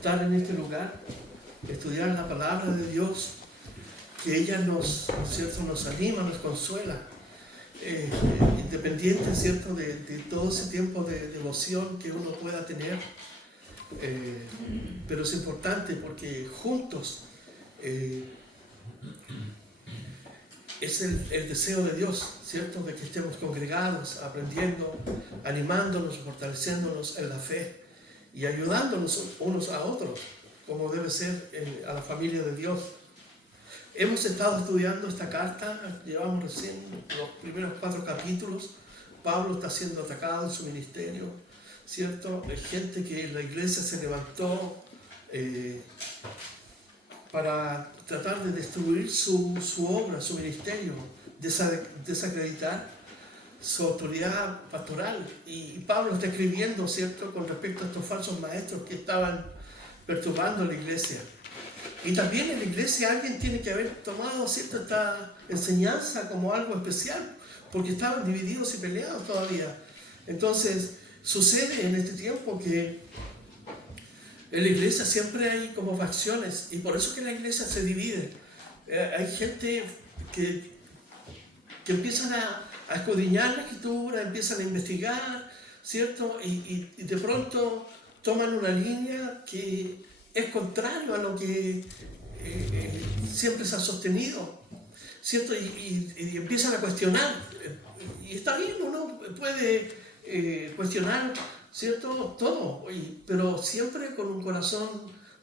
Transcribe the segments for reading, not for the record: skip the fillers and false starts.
estar en este lugar, estudiar la palabra de Dios, que ella nos, ¿cierto?, nos anima, nos consuela, independiente, ¿cierto?, de todo ese tiempo de devoción que uno pueda tener. Pero es importante porque juntos es el deseo de Dios, ¿cierto?, de que estemos congregados, aprendiendo, animándonos, fortaleciéndonos en la fe y ayudándonos unos a otros, como debe ser a la familia de Dios. Hemos estado estudiando esta carta, llevamos recién los primeros 4 capítulos. Pablo está siendo atacado en su ministerio, ¿cierto? Hay gente que en la iglesia se levantó para tratar de destruir su obra, su ministerio, desacreditar su autoridad pastoral. Y Pablo está escribiendo, ¿cierto?, con respecto a estos falsos maestros que estaban perturbando la iglesia. Y también en la iglesia alguien tiene que haber tomado, ¿cierto?, esta enseñanza como algo especial, porque estaban divididos y peleados todavía. Entonces, sucede en este tiempo que en la iglesia siempre hay como facciones, y por eso que la iglesia se divide. Hay gente que empiezan a escudriñar la escritura, empiezan a investigar, ¿cierto? Y de pronto toman una línea que es contrario a lo que siempre se ha sostenido, ¿cierto? Y empiezan a cuestionar. Y está bien, uno puede cuestionar, ¿cierto?, todo, pero siempre con un corazón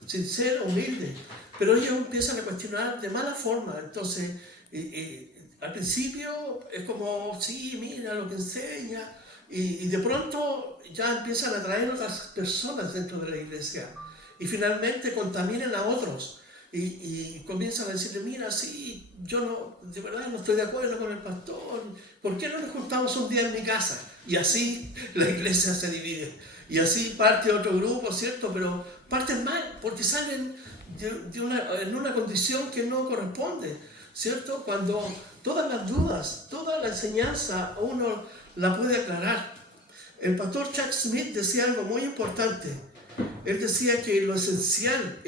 sincero, humilde. Pero ellos empiezan a cuestionar de mala forma. Entonces, al principio es como, sí, mira lo que enseña, y de pronto ya empiezan a traer otras personas dentro de la iglesia y finalmente contaminan a otros y comienzan a decirle, mira, sí, yo no, de verdad no estoy de acuerdo con el pastor, ¿por qué no nos juntamos un día en mi casa? Y así la iglesia se divide, y así parte otro grupo, ¿cierto? Pero parten mal porque salen en una condición que no corresponde, ¿cierto? Cuando todas las dudas, toda la enseñanza uno la puede aclarar. El pastor Chuck Smith decía algo muy importante. Él decía que en lo esencial,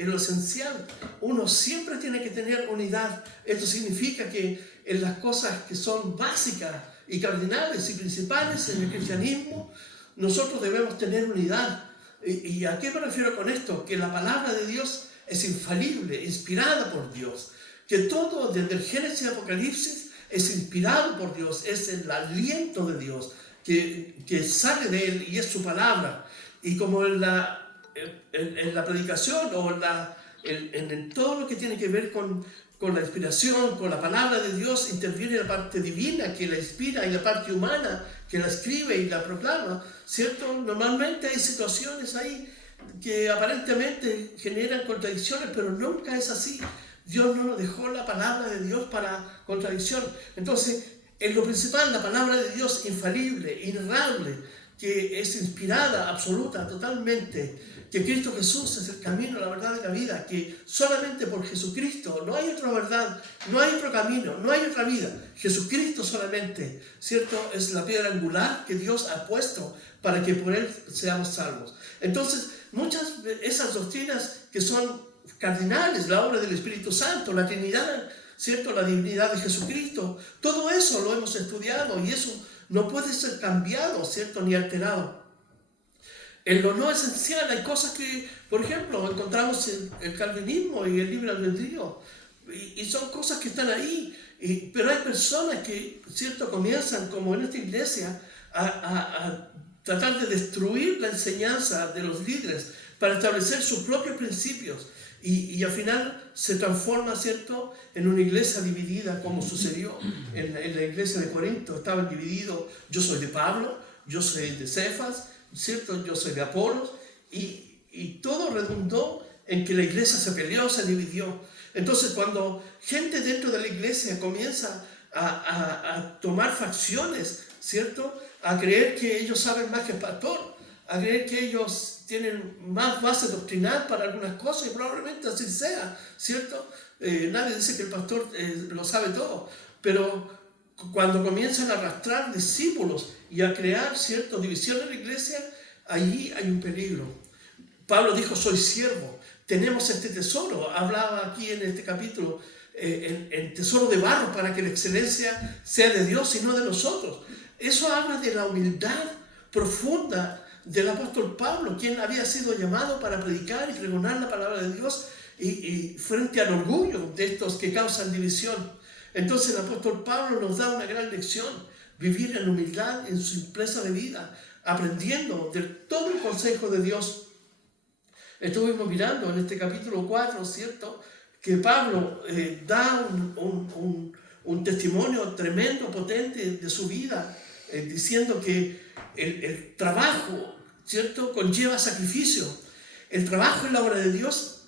uno siempre tiene que tener unidad. Esto significa que en las cosas que son básicas y cardinales y principales en el cristianismo, nosotros debemos tener unidad. ¿Y a qué me refiero con esto? Que la palabra de Dios es infalible, inspirada por Dios. Que todo, desde el Génesis y Apocalipsis, es inspirado por Dios, es el aliento de Dios que sale de Él y es su palabra. Y como en la predicación o en todo lo que tiene que ver con la inspiración, con la palabra de Dios, interviene la parte divina que la inspira y la parte humana que la escribe y la proclama, ¿cierto? Normalmente hay situaciones ahí que aparentemente generan contradicciones, pero nunca es así. Dios no dejó la palabra de Dios para contradicción. Entonces, en lo principal, la palabra de Dios infalible, inerrable, que es inspirada, absoluta, totalmente, que Cristo Jesús es el camino, la verdad y la vida, que solamente por Jesucristo no hay otra verdad, no hay otro camino, no hay otra vida. Jesucristo solamente, ¿cierto?, es la piedra angular que Dios ha puesto para que por Él seamos salvos. Entonces, muchas de esas doctrinas que son cardinales, la obra del Espíritu Santo, la Trinidad, ¿cierto?, la divinidad de Jesucristo, todo eso lo hemos estudiado y eso no puede ser cambiado, ¿cierto?, ni alterado. En lo no esencial hay cosas que, por ejemplo, encontramos en el calvinismo y el libre albedrío, y son cosas que están ahí, pero hay personas que, ¿cierto?, comienzan, como en esta iglesia, a tratar de destruir la enseñanza de los líderes para establecer sus propios principios, y al final se transforma, ¿cierto?, en una iglesia dividida, como sucedió en la iglesia de Corinto. Estaban divididos, yo soy de Pablo, yo soy de Cefas, ¿cierto?, yo soy de Apolos, y todo redundó en que la iglesia se peleó, se dividió. Entonces, cuando gente dentro de la iglesia comienza a tomar facciones, ¿cierto?, a creer que ellos saben más que el pastor, a creer que ellos tienen más base doctrinal para algunas cosas, y probablemente así sea, ¿cierto? Nadie dice que el pastor lo sabe todo, pero cuando comienzan a arrastrar discípulos y a crear, ¿cierto?, división en la iglesia, allí hay un peligro. Pablo dijo, soy siervo. Tenemos este tesoro, hablaba aquí en este capítulo, el tesoro de barro para que la excelencia sea de Dios y no de nosotros. Eso habla de la humildad profunda del apóstol Pablo, quien había sido llamado para predicar y pregonar la palabra de Dios y frente al orgullo de estos que causan división. Entonces el apóstol Pablo nos da una gran lección, vivir en humildad, en simpleza de vida, aprendiendo de todo el consejo de Dios. Estuvimos mirando en este capítulo 4, ¿cierto?, que Pablo da un testimonio tremendo, potente de su vida, diciendo que el trabajo, ¿cierto?, conlleva sacrificio. El trabajo en la obra de Dios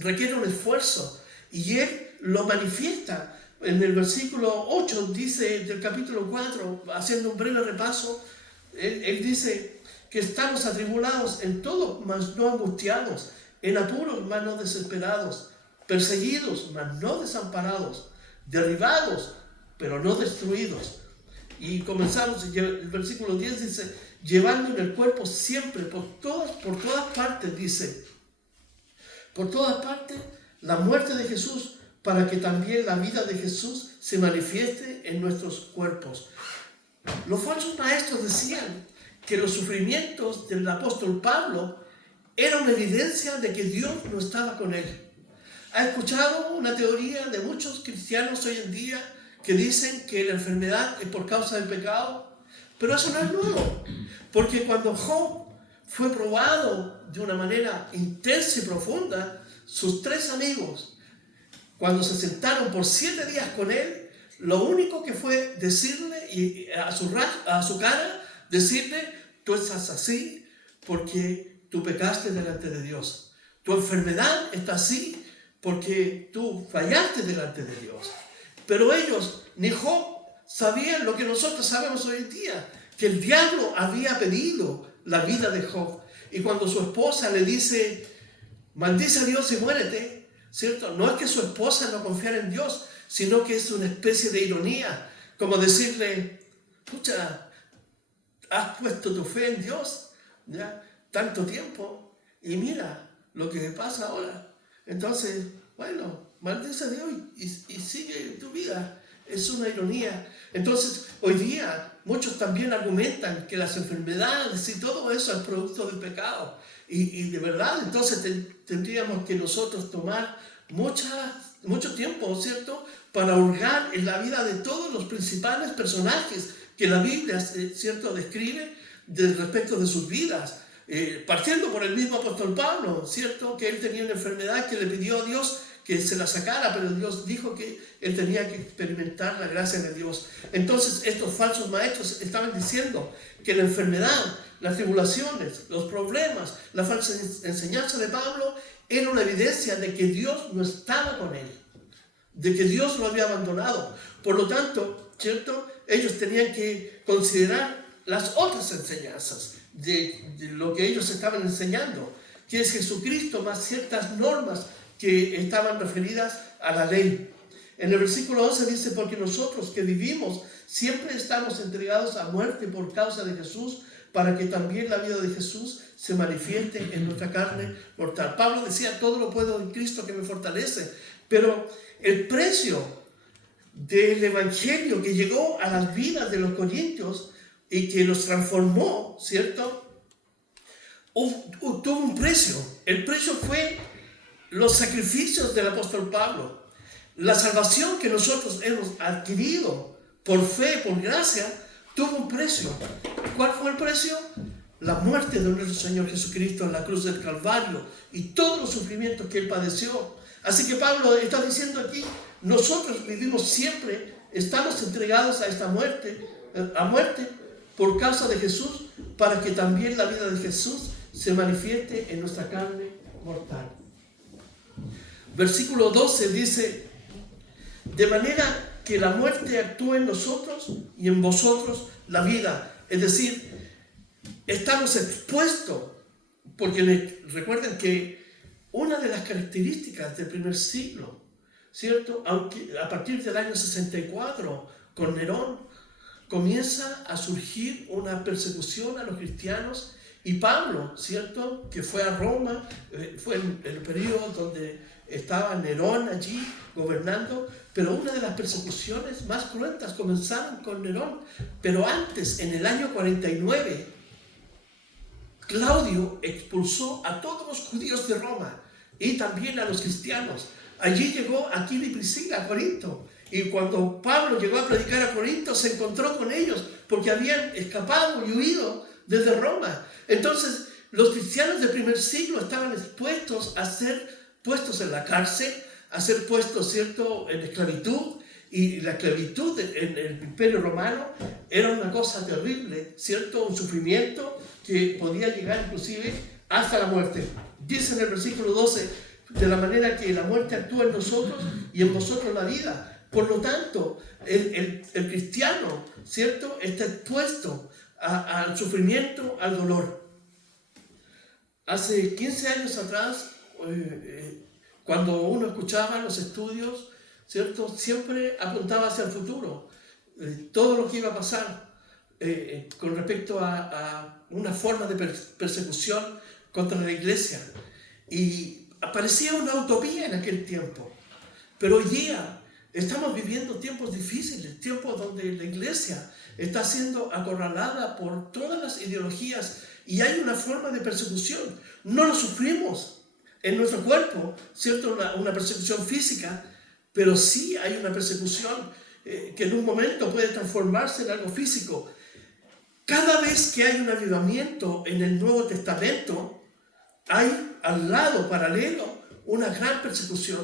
requiere un esfuerzo y él lo manifiesta. En el versículo 8 dice del capítulo 4, haciendo un breve repaso, él dice que estamos atribulados en todo, mas no angustiados, en apuros, mas no desesperados, perseguidos, mas no desamparados, derribados, pero no destruidos. Y comenzamos, el versículo 10 dice, llevando en el cuerpo siempre, por todas partes, dice, por todas partes, la muerte de Jesús, para que también la vida de Jesús se manifieste en nuestros cuerpos. Los falsos maestros decían que los sufrimientos del apóstol Pablo eran una evidencia de que Dios no estaba con él. ¿Ha escuchado una teoría de muchos cristianos hoy en día que dicen que la enfermedad es por causa del pecado? Pero eso no es nuevo, porque cuando Job fue probado de una manera intensa y profunda, sus 3 amigos, cuando se sentaron por 7 días con él, lo único que fue decirle a su cara, decirle, tú estás así porque tú pecaste delante de Dios. Tu enfermedad está así porque tú fallaste delante de Dios. Pero ellos, ni Job, sabían lo que nosotros sabemos hoy en día, que el diablo había pedido la vida de Job. Y cuando su esposa le dice, maldice a Dios y muérete, ¿cierto? No es que su esposa no confiara en Dios, sino que es una especie de ironía, como decirle, pucha, has puesto tu fe en Dios, ¿ya?, tanto tiempo, y mira lo que pasa ahora. Entonces, bueno, maldice a Dios y sigue tu vida. Es una ironía. Entonces, hoy día, muchos también argumentan que las enfermedades y todo eso es producto del pecado. Y de verdad, entonces tendríamos que nosotros tomar mucho tiempo, ¿cierto?, para hurgar en la vida de todos los principales personajes que la Biblia, ¿cierto?, describe respecto de sus vidas. Partiendo por el mismo apóstol Pablo, ¿cierto?, que él tenía una enfermedad que le pidió a Dios que se la sacara, pero Dios dijo que él tenía que experimentar la gracia de Dios. Entonces estos falsos maestros estaban diciendo que la enfermedad, las tribulaciones, los problemas, la falsa enseñanza de Pablo era una evidencia de que Dios no estaba con él, de que Dios lo había abandonado. Por lo tanto, ¿cierto?, ellos tenían que considerar las otras enseñanzas de lo que ellos estaban enseñando, que es Jesucristo más ciertas normas que estaban referidas a la ley. En el versículo 11 dice, porque nosotros que vivimos siempre estamos entregados a muerte por causa de Jesús, para que también la vida de Jesús se manifieste en nuestra carne mortal. Pablo decía, todo lo puedo en Cristo que me fortalece, pero el precio del evangelio que llegó a las vidas de los corintios y que los transformó, ¿cierto?, tuvo un precio. El precio fue los sacrificios del apóstol Pablo. La salvación que nosotros hemos adquirido por fe, por gracia, tuvo un precio. ¿Cuál fue el precio? La muerte de nuestro Señor Jesucristo en la cruz del Calvario y todos los sufrimientos que Él padeció. Así que Pablo está diciendo aquí, nosotros vivimos siempre, estamos entregados a esta muerte, a muerte por causa de Jesús, para que también la vida de Jesús se manifieste en nuestra carne mortal. Versículo 12 dice, de manera que la muerte actúe en nosotros y en vosotros la vida. Es decir, estamos expuestos, porque recuerden que una de las características del primer siglo, ¿cierto?, aunque a partir del año 64, con Nerón, comienza a surgir una persecución a los cristianos Y Pablo, ¿cierto?, que fue a Roma, fue en el periodo donde estaba Nerón allí gobernando, pero una de las persecuciones más cruentas comenzaron con Nerón. Pero antes, en el año 49, Claudio expulsó a todos los judíos de Roma y también a los cristianos. Allí llegó Aquila y Priscila a Corinto. Y cuando Pablo llegó a predicar a Corinto, se encontró con ellos porque habían escapado y huido desde Roma. Entonces, los cristianos del primer siglo estaban expuestos a ser puestos en la cárcel, a ser puestos, ¿cierto?, en esclavitud. Y la esclavitud en el Imperio Romano era una cosa terrible, ¿cierto?, un sufrimiento que podía llegar inclusive hasta la muerte. Dice en el versículo 12, de la manera que la muerte actúa en nosotros y en vosotros la vida. Por lo tanto, el cristiano, ¿cierto?, está expuesto al sufrimiento, al dolor. Hace 15 años atrás, cuando uno escuchaba los estudios, ¿cierto?, siempre apuntaba hacia el futuro, todo lo que iba a pasar con respecto a una forma de persecución contra la iglesia. Y parecía una utopía en aquel tiempo, pero hoy día estamos viviendo tiempos difíciles, tiempos donde la iglesia está siendo acorralada por todas las ideologías y hay una forma de persecución. No lo sufrimos en nuestro cuerpo, ¿cierto?, una persecución física, pero sí hay una persecución que en un momento puede transformarse en algo físico. Cada vez que hay un avivamiento en el Nuevo Testamento, hay al lado paralelo una gran persecución.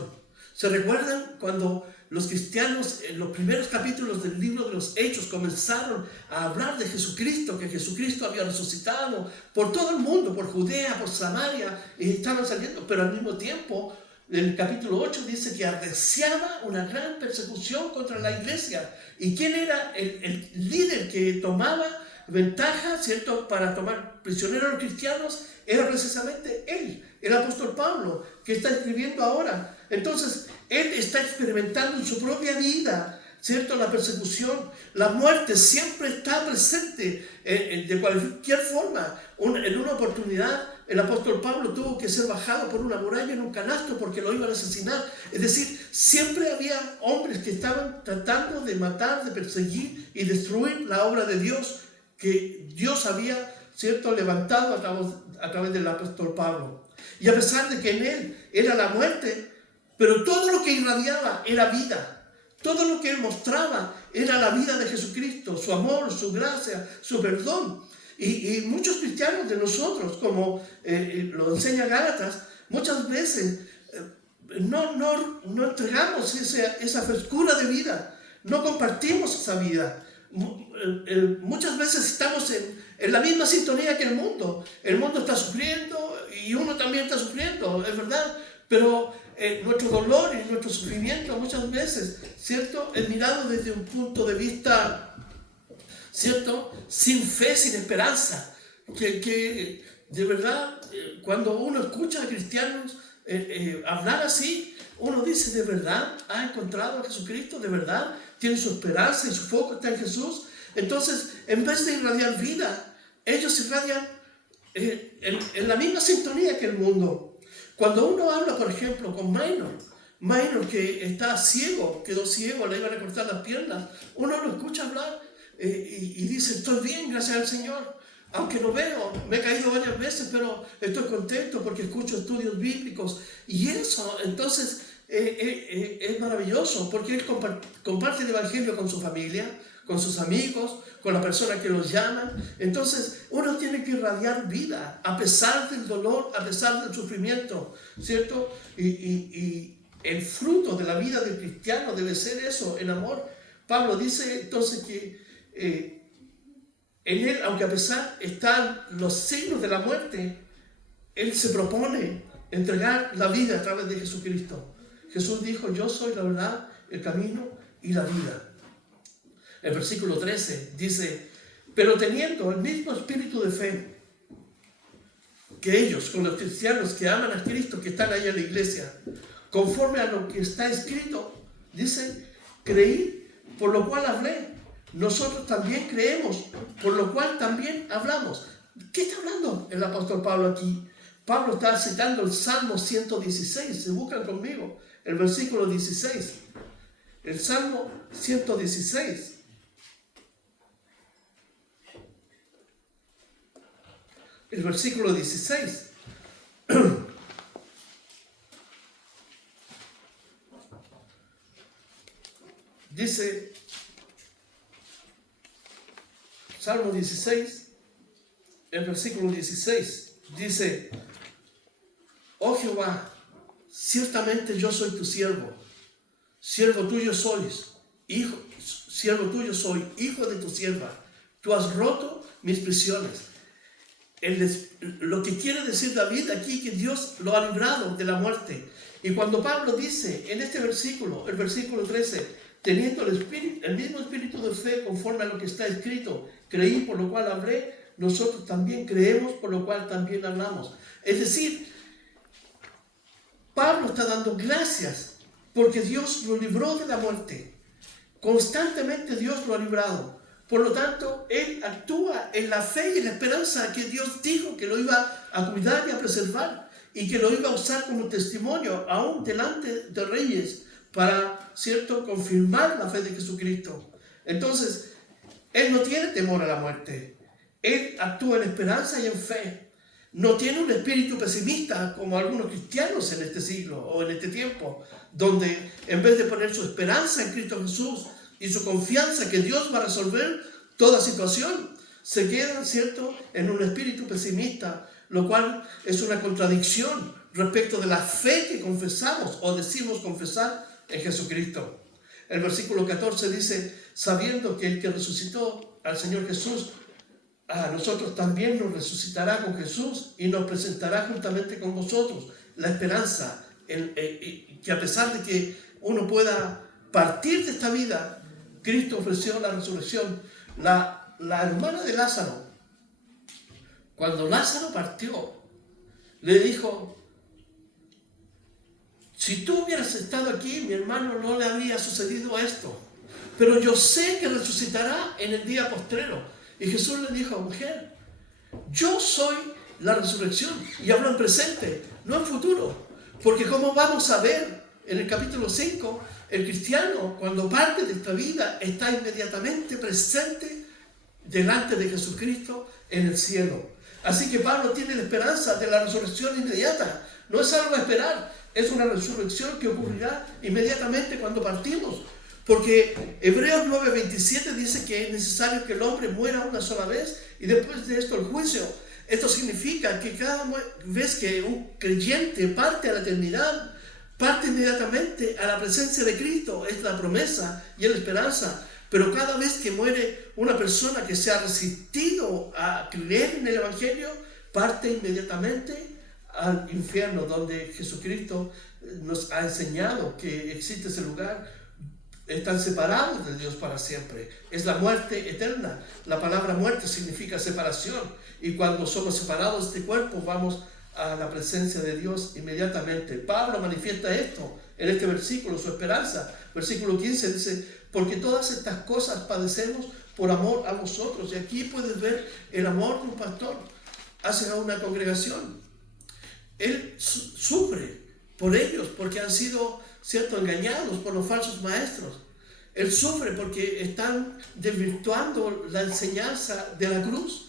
¿Se recuerdan cuando los cristianos en los primeros capítulos del libro de los Hechos comenzaron a hablar de Jesucristo, que Jesucristo había resucitado por todo el mundo, por Judea, por Samaria, y estaban saliendo, pero al mismo tiempo, en el capítulo 8 dice que arreciaba una gran persecución contra la iglesia. ¿Y quién era el líder que tomaba ventaja, ¿cierto?, para tomar prisioneros a los cristianos? Era precisamente él, el apóstol Pablo, que está escribiendo ahora. Entonces, él está experimentando en su propia vida, ¿cierto?, la persecución. La muerte siempre está presente de cualquier forma. En una oportunidad, el apóstol Pablo tuvo que ser bajado por una muralla en un canasto porque lo iban a asesinar. Es decir, siempre había hombres que estaban tratando de matar, de perseguir y destruir la obra de Dios que Dios había, ¿cierto?, levantado a través del apóstol Pablo. Y a pesar de que en él era la muerte, pero todo lo que irradiaba era vida. Todo lo que él mostraba era la vida de Jesucristo, su amor, su gracia, su perdón. Y muchos cristianos de nosotros, como lo enseña Gálatas, muchas veces no entregamos esa frescura de vida, no compartimos esa vida. Muchas veces estamos en la misma sintonía que el mundo. El mundo está sufriendo y uno también está sufriendo, es verdad, pero nuestro dolor y nuestro sufrimiento muchas veces, ¿cierto?, es mirado desde un punto de vista, ¿cierto?, sin fe, sin esperanza, que de verdad, cuando uno escucha a cristianos hablar así, uno dice, ¿de verdad ha encontrado a Jesucristo? ¿De verdad tiene su esperanza y su foco está en Jesús? Entonces, en vez de irradiar vida, ellos irradian en la misma sintonía que el mundo. Cuando uno habla, por ejemplo, con Minor que está ciego, quedó ciego, le iban a cortar las piernas, uno lo escucha hablar y dice, estoy bien, gracias al Señor. Aunque no veo, me he caído varias veces, pero estoy contento porque escucho estudios bíblicos. Y eso, entonces, es maravilloso, porque él comparte el Evangelio con su familia, con sus amigos, con la persona que los llama. Entonces, uno tiene que irradiar vida, a pesar del dolor, a pesar del sufrimiento, ¿cierto? Y el fruto de la vida del cristiano debe ser eso, el amor. Pablo dice entonces que en él, aunque a pesar están los signos de la muerte, él se propone entregar la vida a través de Jesucristo. Jesús dijo, yo soy la verdad, el camino y la vida. El versículo 13 dice, pero teniendo el mismo espíritu de fe que ellos, con los cristianos que aman a Cristo, que están ahí en la iglesia, conforme a lo que está escrito, dice, creí, por lo cual hablé. Nosotros también creemos, por lo cual también hablamos, ¿Qué está hablando el apóstol Pablo aquí? Pablo está citando el Salmo 116. Se buscan conmigo el versículo 16. El Salmo 116. El versículo 16. Dice, Salmo 16, el versículo 16, dice: oh Jehová, ciertamente yo soy tu siervo tuyo sois, siervo tuyo soy, hijo de tu sierva. Tú has roto mis prisiones. Lo que quiere decir David aquí, que Dios lo ha librado de la muerte. Y cuando Pablo dice en este versículo, el versículo 13, teniendo el mismo espíritu de fe conforme a lo que está escrito, creí por lo cual hablé, nosotros también creemos por lo cual también hablamos. Es decir, Pablo está dando gracias porque Dios lo libró de la muerte. Constantemente Dios lo ha librado. Por lo tanto, él actúa en la fe y en la esperanza que Dios dijo que lo iba a cuidar y a preservar, y que lo iba a usar como testimonio aún delante de reyes para, ¿cierto?, confirmar la fe de Jesucristo. Entonces, él no tiene temor a la muerte. Él actúa en esperanza y en fe. No tiene un espíritu pesimista como algunos cristianos en este siglo o en este tiempo, donde en vez de poner su esperanza en Cristo Jesús y su confianza que Dios va a resolver toda situación, se quedan, ¿cierto?, en un espíritu pesimista, lo cual es una contradicción respecto de la fe que confesamos o decimos confesar en Jesucristo. El versículo 14 dice: sabiendo que el que resucitó al Señor Jesús, a nosotros también nos resucitará con Jesús y nos presentará juntamente con vosotros. La esperanza, que a pesar de que uno pueda partir de esta vida, Cristo ofreció la resurrección. La hermana de Lázaro, cuando Lázaro partió, le dijo: si tú hubieras estado aquí, mi hermano, no le habría sucedido esto, pero yo sé que resucitará en el día postrero. Y Jesús le dijo: mujer, yo soy la resurrección. Y hablo en presente, no en futuro. Porque como vamos a ver en el capítulo 5, el cristiano, cuando parte de esta vida, está inmediatamente presente delante de Jesucristo en el cielo. Así que Pablo tiene la esperanza de la resurrección inmediata. No es algo a esperar, es una resurrección que ocurrirá inmediatamente cuando partimos. Porque Hebreos 9:27 dice que es necesario que el hombre muera una sola vez y después de esto el juicio. Esto significa que cada vez que un creyente parte a la eternidad, parte inmediatamente a la presencia de Cristo. Es la promesa y es la esperanza. Pero cada vez que muere una persona que se ha resistido a creer en el Evangelio, parte inmediatamente al infierno, donde Jesucristo nos ha enseñado que existe ese lugar. Están separados de Dios para siempre. Es la muerte eterna. La palabra muerte significa separación. Y cuando somos separados de este cuerpo, vamos a la presencia de Dios inmediatamente. Pablo manifiesta esto en este versículo, su esperanza. Versículo 15 dice: porque todas estas cosas padecemos por amor a vosotros. Y aquí puedes ver el amor de un pastor hacia una congregación. Él sufre por ellos, porque han sido, ¿cierto?, engañados por los falsos maestros. Él sufre porque están desvirtuando la enseñanza de la cruz.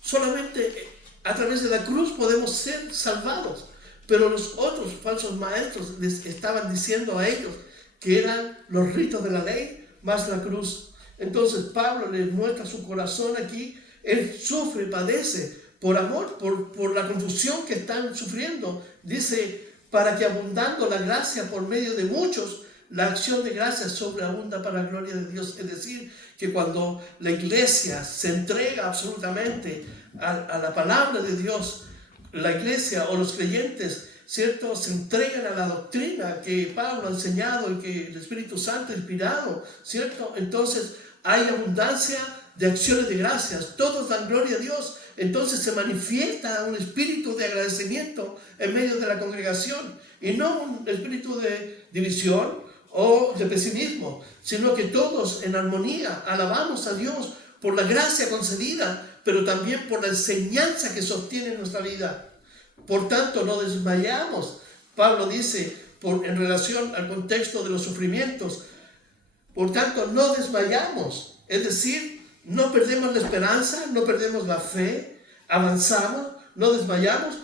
Solamente a través de la cruz podemos ser salvados. Pero los otros falsos maestros les estaban diciendo a ellos que eran los ritos de la ley más la cruz. Entonces Pablo les muestra su corazón aquí. Él sufre, padece por amor, por la confusión que están sufriendo. Dice: para que abundando la gracia por medio de muchos, la acción de gracia sobreabunda para la gloria de Dios. Es decir, que cuando la iglesia se entrega absolutamente a la palabra de Dios, la iglesia o los creyentes, ¿cierto?, se entregan a la doctrina que Pablo ha enseñado y que el Espíritu Santo ha inspirado, ¿cierto? Entonces hay abundancia de acciones de gracias. Todos dan gloria a Dios. Entonces se manifiesta un espíritu de agradecimiento en medio de la congregación, y no un espíritu de división o de pesimismo, sino que todos en armonía alabamos a Dios por la gracia concedida, pero también por la enseñanza que sostiene nuestra vida. Por tanto, no desmayamos. Pablo dice, en relación al contexto de los sufrimientos, por tanto, no desmayamos. Es decir, no perdemos la esperanza, no perdemos la fe, avanzamos, no desmayamos.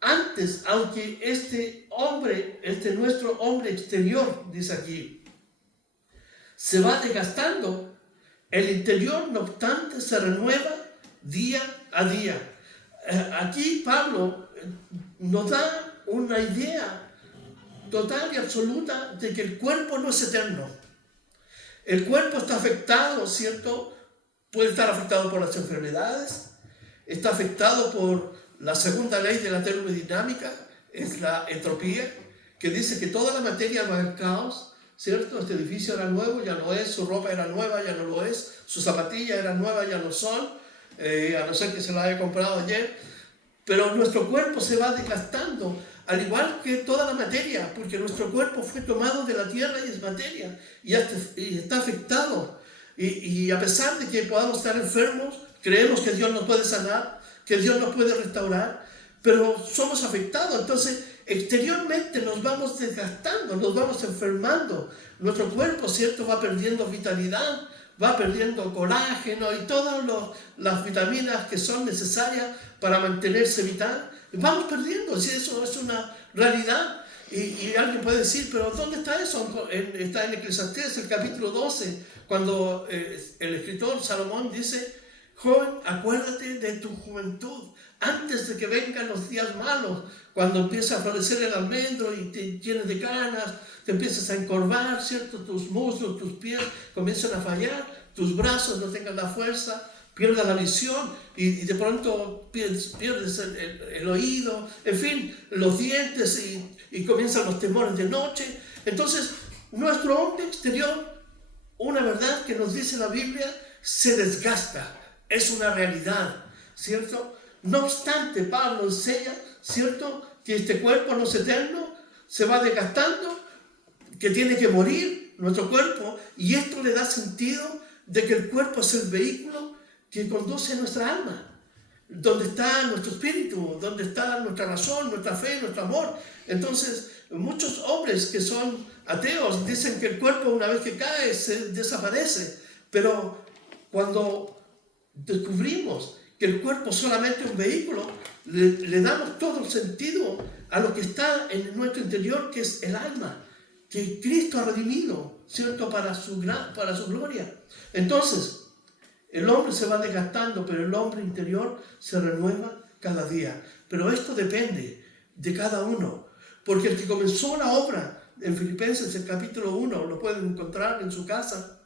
Antes, aunque nuestro hombre exterior, dice aquí, se va desgastando, el interior, no obstante, se renueva día a día. Aquí Pablo nos da una idea total y absoluta de que el cuerpo no es eterno. El cuerpo está afectado, ¿cierto? Puede estar afectado por las enfermedades, está afectado por la segunda ley de la termodinámica, es la entropía, que dice que toda la materia va en caos, ¿cierto? Este edificio era nuevo, ya no es, su ropa era nueva, ya no lo es, sus zapatillas eran nuevas, ya no son, a no ser que se las haya comprado ayer, pero nuestro cuerpo se va desgastando, al igual que toda la materia, porque nuestro cuerpo fue tomado de la tierra y es materia, y está afectado. Y a pesar de que podamos estar enfermos, creemos que Dios nos puede sanar, que Dios nos puede restaurar, pero somos afectados. Entonces, exteriormente nos vamos desgastando, nos vamos enfermando. Nuestro cuerpo, ¿cierto?, va perdiendo vitalidad, va perdiendo colágeno y todas las vitaminas que son necesarias para mantenerse vital. Vamos perdiendo, si eso es una realidad. Y alguien puede decir, pero ¿dónde está eso? Está en Eclesiastés, el capítulo 12, cuando el escritor Salomón dice: joven, acuérdate de tu juventud, antes de que vengan los días malos, cuando empieza a florecer el almendro y te llenes de canas, te empiezas a encorvar, ¿cierto? Tus muslos, tus pies comienzan a fallar, tus brazos no tengan la fuerza, pierdas la visión y de pronto pierdes el oído, en fin, los dientes y comienzan los temores de noche. Entonces, nuestro hombre exterior, una verdad que nos dice la Biblia, se desgasta, es una realidad, ¿cierto? No obstante, Pablo enseña, ¿cierto?, que este cuerpo no es eterno, se va desgastando, que tiene que morir nuestro cuerpo, y esto le da sentido de que el cuerpo es el vehículo que conduce a nuestra alma, donde está nuestro espíritu, donde está nuestra razón, nuestra fe, nuestro amor. Entonces, muchos hombres que son ateos dicen que el cuerpo, una vez que cae, se desaparece, pero cuando descubrimos que el cuerpo es solamente un vehículo, le damos todo el sentido a lo que está en nuestro interior, que es el alma, que Cristo ha redimido, ¿cierto?, para su gloria. Entonces, el hombre se va desgastando, pero el hombre interior se renueva cada día. Pero esto depende de cada uno, porque el que comenzó la obra, en Filipenses, el capítulo 1, lo pueden encontrar en su casa,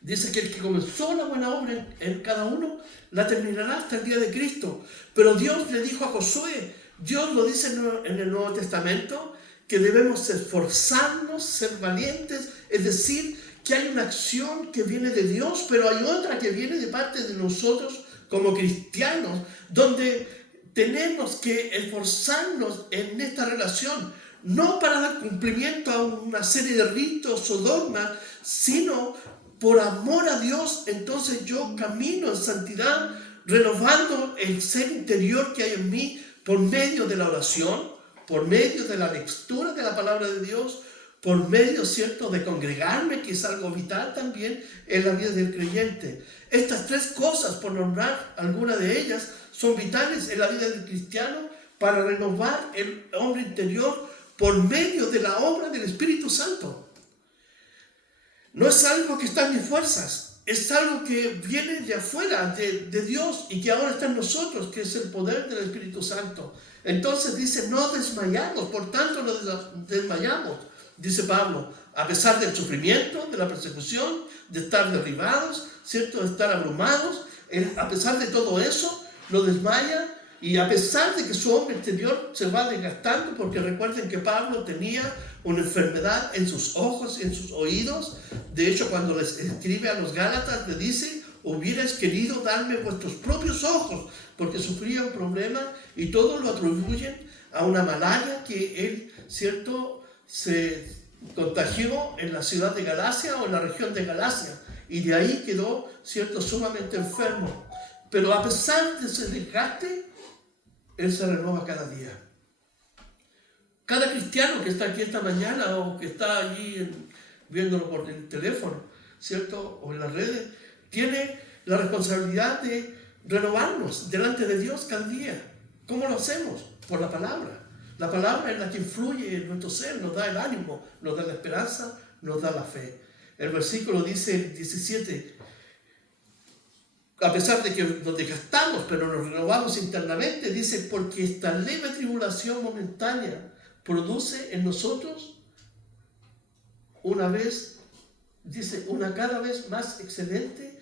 dice que el que comenzó la buena obra en cada uno, la terminará hasta el día de Cristo. Pero Dios le dijo a Josué, Dios lo dice en el Nuevo Testamento, que debemos esforzarnos, ser valientes, es decir, que hay una acción que viene de Dios, pero hay otra que viene de parte de nosotros como cristianos, donde tenemos que esforzarnos en esta relación, no para dar cumplimiento a una serie de ritos o dogmas, sino por amor a Dios. Entonces yo camino en santidad, renovando el ser interior que hay en mí por medio de la oración, por medio de la lectura de la palabra de Dios, por medio, ¿cierto?, de congregarme, que es algo vital también en la vida del creyente. Estas tres cosas, por nombrar alguna de ellas, son vitales en la vida del cristiano para renovar el hombre interior por medio de la obra del Espíritu Santo. No es algo que está en mis fuerzas, es algo que viene de afuera, de Dios, y que ahora está en nosotros, que es el poder del Espíritu Santo. Entonces dice, no desmayamos, por tanto no desmayamos, dice Pablo, a pesar del sufrimiento, de la persecución, de estar derribados, ¿cierto?, de estar abrumados, a pesar de todo eso, no desmaya. Y a pesar de que su hombre exterior se va desgastando, porque recuerden que Pablo tenía una enfermedad en sus ojos y en sus oídos. De hecho, cuando les escribe a los Gálatas, le dice, hubierais querido darme vuestros propios ojos, porque sufría un problema, y todos lo atribuyen a una malaria que él, ¿cierto?, se contagió en la ciudad de Galacia o en la región de Galacia, y de ahí quedó, ¿cierto?, sumamente enfermo. pero a pesar de ese desgaste, Él se renueva cada día. Cada cristiano que está aquí esta mañana o que está allí viéndolo por el teléfono, ¿cierto? O en las redes, tiene la responsabilidad de renovarnos delante de Dios cada día. ¿Cómo lo hacemos? Por la palabra. La palabra es la que influye en nuestro ser, nos da el ánimo, nos da la esperanza, nos da la fe. El versículo dice, el 17, a pesar de que nos desgastamos, pero nos renovamos internamente, dice, porque esta leve tribulación momentánea produce en nosotros una cada vez más excelente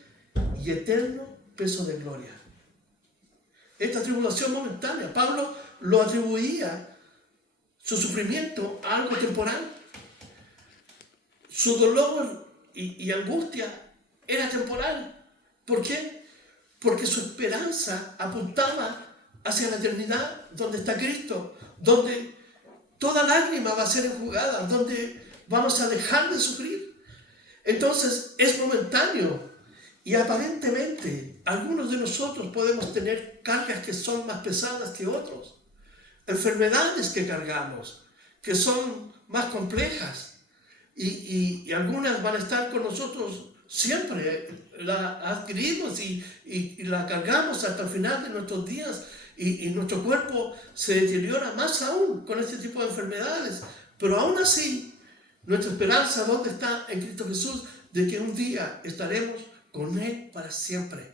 y eterno peso de gloria. Esta tribulación momentánea, Pablo lo atribuía su sufrimiento a algo temporal. Su dolor y angustia era temporal. ¿Por qué? Porque su esperanza apuntaba hacia la eternidad donde está Cristo, donde toda lágrima va a ser enjugada, donde vamos a dejar de sufrir. Entonces es momentáneo y aparentemente algunos de nosotros podemos tener cargas que son más pesadas que otros, enfermedades que cargamos, que son más complejas y algunas van a estar con nosotros siempre, la adquirimos y la cargamos hasta el final de nuestros días y nuestro cuerpo se deteriora más aún con este tipo de enfermedades, pero aún así nuestra esperanza, ¿dónde está? En Cristo Jesús, de que un día estaremos con Él para siempre.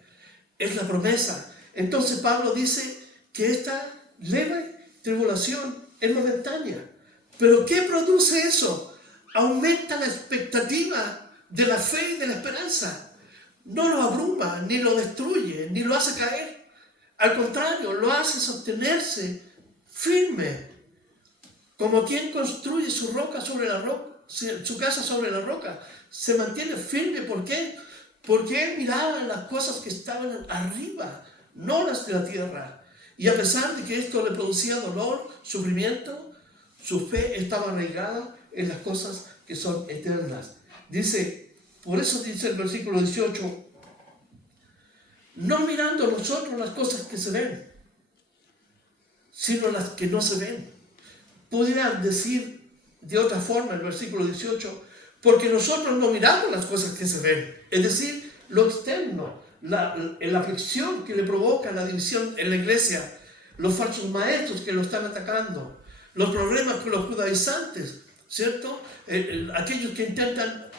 Es la promesa. Entonces Pablo dice que esta leve tribulación es momentánea. ¿Pero qué produce eso? Aumenta la expectativa de la fe y de la esperanza. No lo abruma, ni lo destruye, ni lo hace caer. Al contrario, lo hace sostenerse firme, como quien construye su casa sobre la roca. Se mantiene firme. ¿Por qué? Porque él miraba las cosas que estaban arriba, no las de la tierra. Y a pesar de que esto le producía dolor, sufrimiento, su fe estaba arraigada en las cosas que son eternas. Por eso dice el versículo 18, no mirando nosotros las cosas que se ven, sino las que no se ven. Podrían decir de otra forma el versículo 18, porque nosotros no miramos las cosas que se ven, es decir, lo externo, la aflicción que le provoca la división en la iglesia, los falsos maestros que lo están atacando, los problemas con los judaizantes, ¿cierto? Aquellos que intentan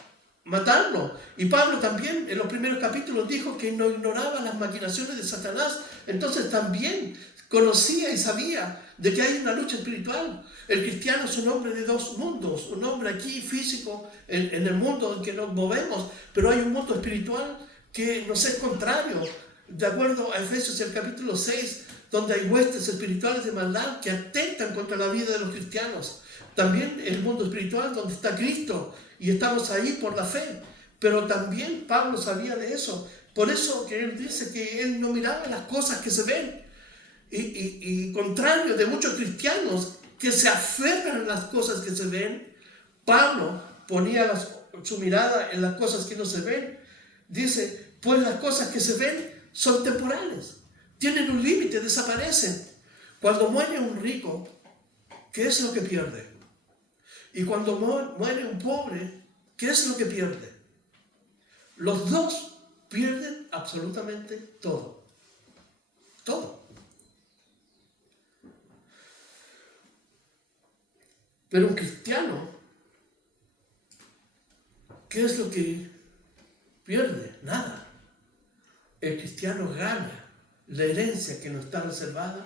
matarlo. Y Pablo también en los primeros capítulos dijo que no ignoraba las maquinaciones de Satanás, entonces también conocía y sabía de que hay una lucha espiritual. El cristiano es un hombre de dos mundos, un hombre aquí físico en el mundo en que nos movemos, pero hay un mundo espiritual que nos es contrario, de acuerdo a Efesios el capítulo 6, donde hay huestes espirituales de maldad que atentan contra la vida de los cristianos. También el mundo espiritual donde está Cristo y estamos ahí por la fe, pero también Pablo sabía de eso. Por eso que él dice que él no miraba las cosas que se ven. Y contrario de muchos cristianos que se aferran a las cosas que se ven, Pablo ponía su mirada en las cosas que no se ven. Dice, pues las cosas que se ven son temporales, tienen un límite, desaparecen. Cuando muere un rico, ¿qué es lo que pierde? Y cuando muere un pobre, ¿qué es lo que pierde? Los dos pierden absolutamente todo. Todo. Pero un cristiano, ¿qué es lo que pierde? Nada. El cristiano gana la herencia que nos está reservada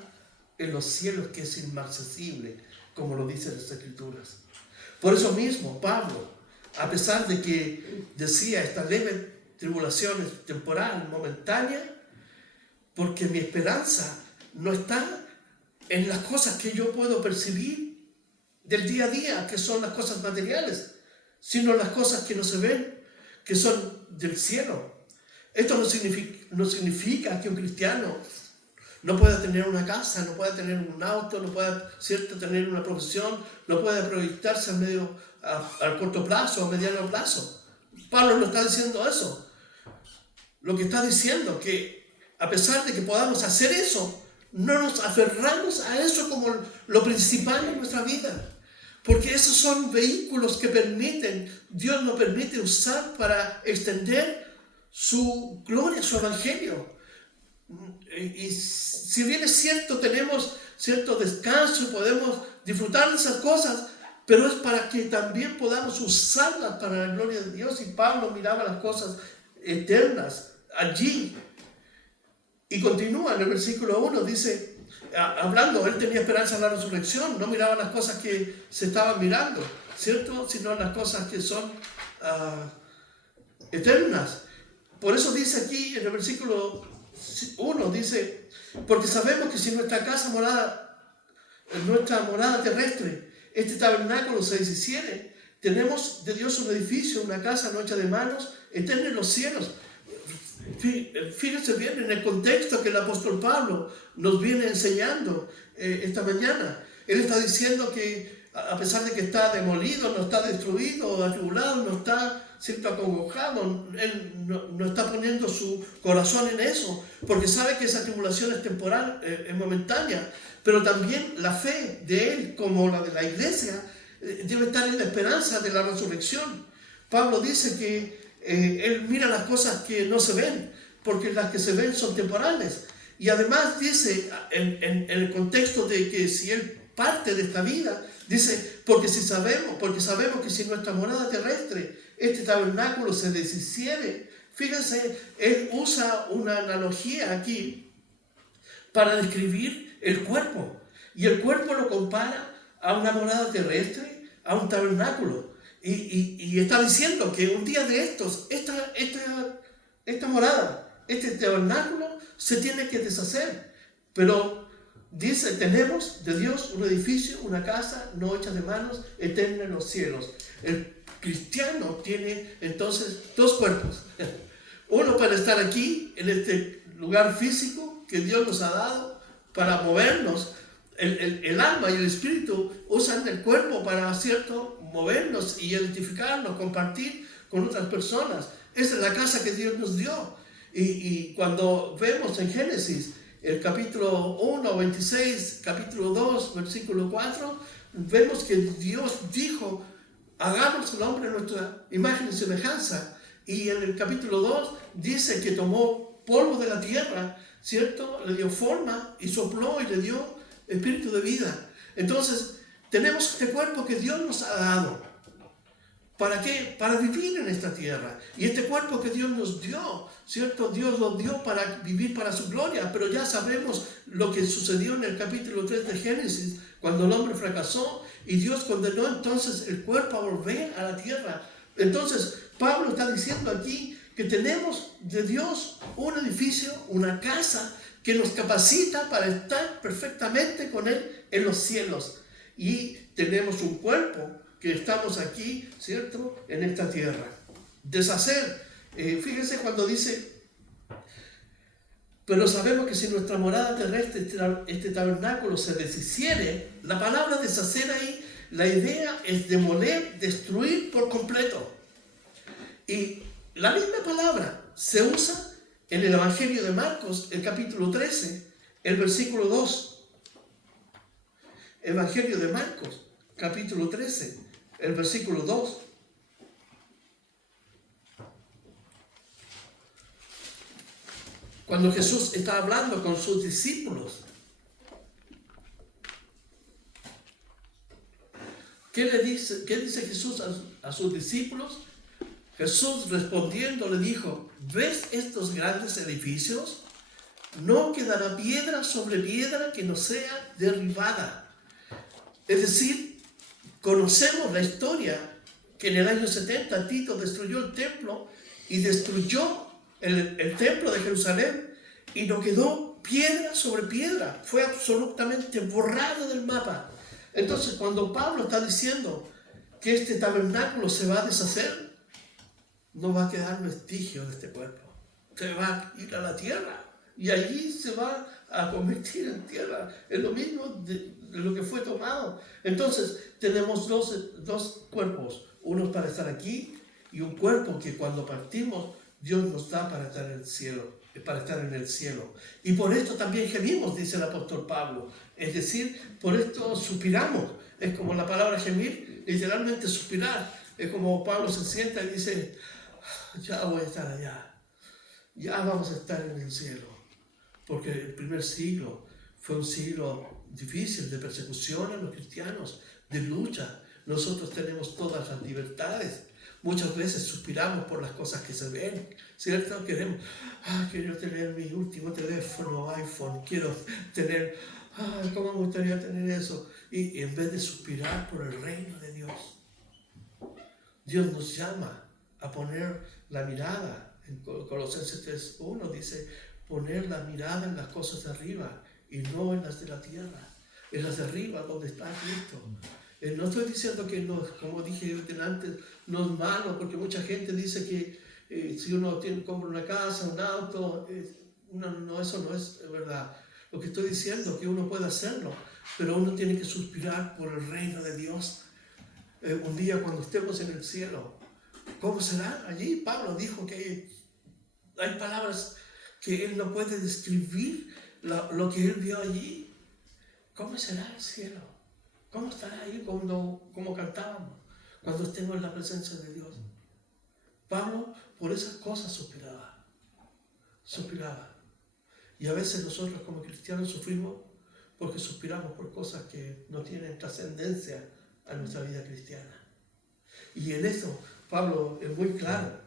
en los cielos, que es inmarcesible, como lo dicen las Escrituras. Por eso mismo, Pablo, a pesar de que decía esta leve tribulación es temporal, momentánea, porque mi esperanza no está en las cosas que yo puedo percibir del día a día, que son las cosas materiales, sino las cosas que no se ven, que son del cielo. Esto no significa que un cristiano no pueda tener una casa, no pueda tener un auto, no pueda, ¿cierto?, tener una profesión, no pueda proyectarse a corto plazo, a mediano plazo. Pablo no está diciendo eso. Lo que está diciendo es que a pesar de que podamos hacer eso, no nos aferramos a eso como lo principal en nuestra vida. Porque esos son vehículos que Dios nos permite usar para extender su gloria, su evangelio. Y si bien es cierto, tenemos cierto descanso y podemos disfrutar de esas cosas, pero es para que también podamos usarlas para la gloria de Dios. Y Pablo miraba las cosas eternas allí. Y continúa en el versículo 1, dice, hablando, él tenía esperanza en la resurrección, no miraba las cosas que se estaban mirando, ¿cierto? Sino las cosas que son eternas. Por eso dice aquí en el versículo 1, dice, porque sabemos que si nuestra morada terrestre, este tabernáculo se deshiciere, tenemos de Dios un edificio, una casa no hecha de manos, eterna en los cielos. Fíjense bien en el contexto que el apóstol Pablo nos viene enseñando esta mañana. Él está diciendo que a pesar de que está demolido, no está destruido, atribulado, no está acongojado, él no está poniendo su corazón en eso, porque sabe que esa tribulación es temporal, es momentánea, pero también la fe de él, como la de la iglesia, debe estar en la esperanza de la resurrección. Pablo dice que él mira las cosas que no se ven, porque las que se ven son temporales. Y además dice, en el contexto de que si él parte de esta vida, dice, porque sabemos que si nuestra morada terrestre, este tabernáculo se deshiciere. Fíjense, él usa una analogía aquí para describir el cuerpo. Y el cuerpo lo compara a una morada terrestre, a un tabernáculo. Y está diciendo que un día de estos, esta morada, este tabernáculo, se tiene que deshacer. Pero dice, tenemos de Dios un edificio, una casa no hecha de manos, eterna en los cielos. El cristiano tiene entonces dos cuerpos. Uno para estar aquí, en este lugar físico que Dios nos ha dado para movernos. El alma y el espíritu usan el cuerpo para, ¿cierto?, movernos y identificarnos, compartir con otras personas. Esa es la casa que Dios nos dio. Y cuando vemos en Génesis, el capítulo 1, 26, capítulo 2, versículo 4, vemos que Dios dijo, hagamos al hombre nuestra imagen y semejanza. Y en el capítulo 2 dice que tomó polvo de la tierra, ¿cierto? Le dio forma y sopló y le dio espíritu de vida. Entonces, tenemos este cuerpo que Dios nos ha dado. ¿Para qué? Para vivir en esta tierra. Y este cuerpo que Dios nos dio, ¿cierto? Dios lo dio para vivir para su gloria. Pero ya sabemos lo que sucedió en el capítulo 3 de Génesis, cuando el hombre fracasó y Dios condenó entonces el cuerpo a volver a la tierra. Entonces, Pablo está diciendo aquí que tenemos de Dios un edificio, una casa que nos capacita para estar perfectamente con Él en los cielos. Y tenemos un cuerpo que estamos aquí, ¿cierto?, en esta tierra. Deshacer. Fíjense cuando dice, pero sabemos que si nuestra morada terrestre, este tabernáculo, se deshiciere, la palabra deshacer ahí, la idea es demoler, destruir por completo. Y la misma palabra se usa en el Evangelio de Marcos, el capítulo 13, el versículo 2. Evangelio de Marcos, capítulo 13, el versículo 2. Cuando Jesús está hablando con sus discípulos, ¿qué dice Jesús a sus discípulos? Jesús respondiendo le dijo, ¿ves estos grandes edificios? No quedará piedra sobre piedra que no sea derribada. Es decir, conocemos la historia que en el año 70 Tito destruyó el templo y destruyó el templo de Jerusalén y no quedó piedra sobre piedra. Fue absolutamente borrado del mapa. Entonces, cuando Pablo está diciendo que este tabernáculo se va a deshacer, no va a quedar vestigio de este cuerpo. Se va a ir a la tierra y allí se va a convertir en tierra. Es lo mismo de lo que fue tomado. Entonces, tenemos dos cuerpos. Uno para estar aquí y un cuerpo que cuando partimos, Dios nos da para estar en el cielo. para estar en el cielo. Y por esto también gemimos, dice el apóstol Pablo. Es decir, por esto suspiramos. Es como la palabra gemir, literalmente suspirar. Es como Pablo se sienta y dice, ya voy a estar allá. Ya vamos a estar en el cielo. Porque el primer siglo fue un siglo difícil de persecución a los cristianos, de lucha. Nosotros tenemos todas las libertades. Muchas veces suspiramos por las cosas que se ven, ¿cierto? Quiero tener mi último teléfono, iPhone, quiero tener, ¿cómo me gustaría tener eso? Y en vez de suspirar por el reino de Dios, Dios nos llama a poner la mirada. En Colosenses 3:1 dice, poner la mirada en las cosas de arriba y no en las de la tierra, en las de arriba donde está Cristo. No estoy diciendo que, no, como dije antes, no es malo, porque mucha gente dice que si uno compra una casa, un auto, eso no es verdad. Lo que estoy diciendo es que uno puede hacerlo, pero uno tiene que suspirar por el reino de Dios. Un día cuando estemos en el cielo, ¿cómo será allí? Pablo dijo que hay palabras que él no puede describir lo que él vio allí. ¿Cómo será el cielo? ¿Cómo estará ahí como cantábamos cuando estemos en la presencia de Dios? Pablo por esas cosas suspiraba. Y a veces nosotros como cristianos sufrimos porque suspiramos por cosas que no tienen trascendencia a nuestra vida cristiana. Y en eso Pablo es muy claro.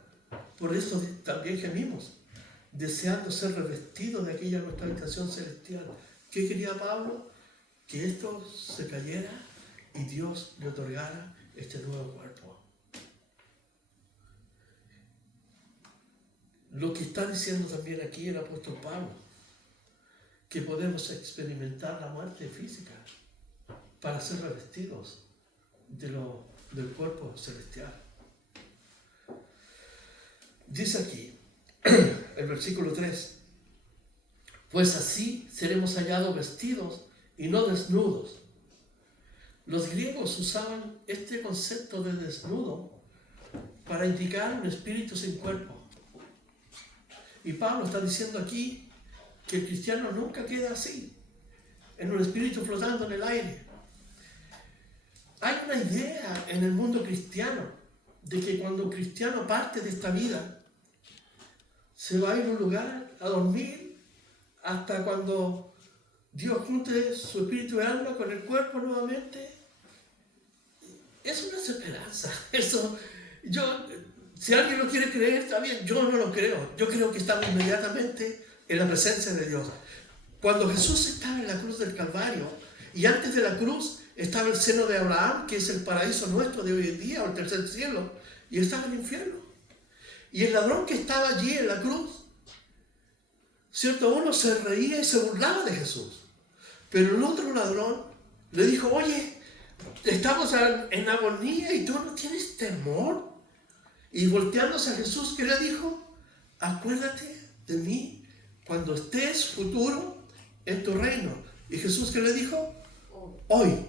Por eso también gemimos, deseando ser revestidos de aquella nuestra habitación celestial. ¿Qué quería Pablo? Que esto se cayera y Dios le otorgara este nuevo cuerpo. Lo que está diciendo también aquí el apóstol Pablo, que podemos experimentar la muerte física para ser revestidos del cuerpo celestial. Dice aquí, el versículo 3, pues así seremos hallados vestidos y no desnudos. Los griegos usaban este concepto de desnudo para indicar un espíritu sin cuerpo. Y Pablo está diciendo aquí que el cristiano nunca queda así, en un espíritu flotando en el aire. Hay una idea en el mundo cristiano de que cuando un cristiano parte de esta vida, se va a ir a un lugar a dormir hasta cuando Dios junte su espíritu y alma con el cuerpo nuevamente. Es una esperanza. Si alguien lo quiere creer, está bien. Yo no lo creo. Yo creo que estamos inmediatamente en la presencia de Dios. Cuando Jesús estaba en la cruz del Calvario, y antes de la cruz estaba el seno de Abraham, que es el paraíso nuestro de hoy en día, o el tercer cielo, y estaba el infierno. Y el ladrón que estaba allí en la cruz, ¿cierto? Uno se reía y se burlaba de Jesús. Pero el otro ladrón le dijo, oye, estamos en agonía y tú no tienes temor. Y volteándose a Jesús, ¿qué le dijo? Acuérdate de mí cuando estés futuro en tu reino. Y Jesús, ¿qué le dijo? Hoy.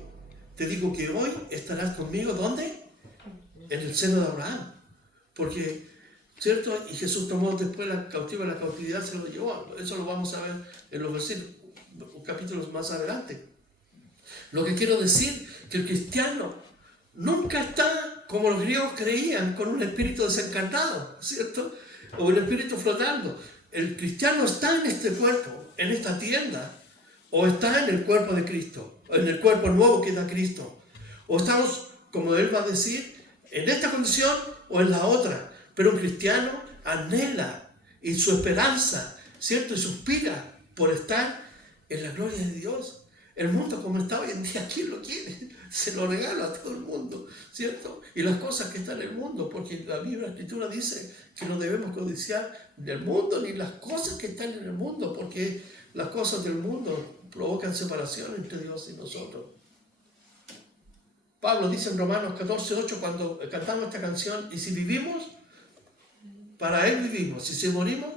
Te digo que hoy estarás conmigo, ¿dónde? En el seno de Abraham. Porque, ¿cierto? Y Jesús tomó después la cautividad, se lo llevó. Eso lo vamos a ver en los versículos, capítulos más adelante. Lo que quiero decir, que el cristiano nunca está, como los griegos creían, con un espíritu desencarnado, ¿cierto? O un espíritu flotando. El cristiano está en este cuerpo, en esta tienda, o está en el cuerpo de Cristo, o en el cuerpo nuevo que da Cristo. O estamos, como él va a decir, en esta condición o en la otra. Pero un cristiano anhela y su esperanza, ¿cierto? Y suspira por estar en la gloria de Dios. El mundo como está hoy en día, ¿quién lo quiere? Se lo regala a todo el mundo, ¿cierto? Y las cosas que están en el mundo, porque la Biblia, la Escritura dice que no debemos codiciar del mundo ni las cosas que están en el mundo, porque las cosas del mundo provocan separación entre Dios y nosotros. Pablo dice en Romanos 14:8 cuando cantamos esta canción, y si vivimos, para Él vivimos, y si morimos,